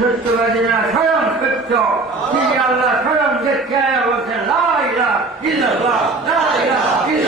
সত্যবাদীরা স্বয়ং সত্য, তিনি আল্লাহ স্বয়ং দেখে বলছেন লা ইলাহা ইল্লাল্লাহ, লা ইলাহা ইল্লাল্লাহ।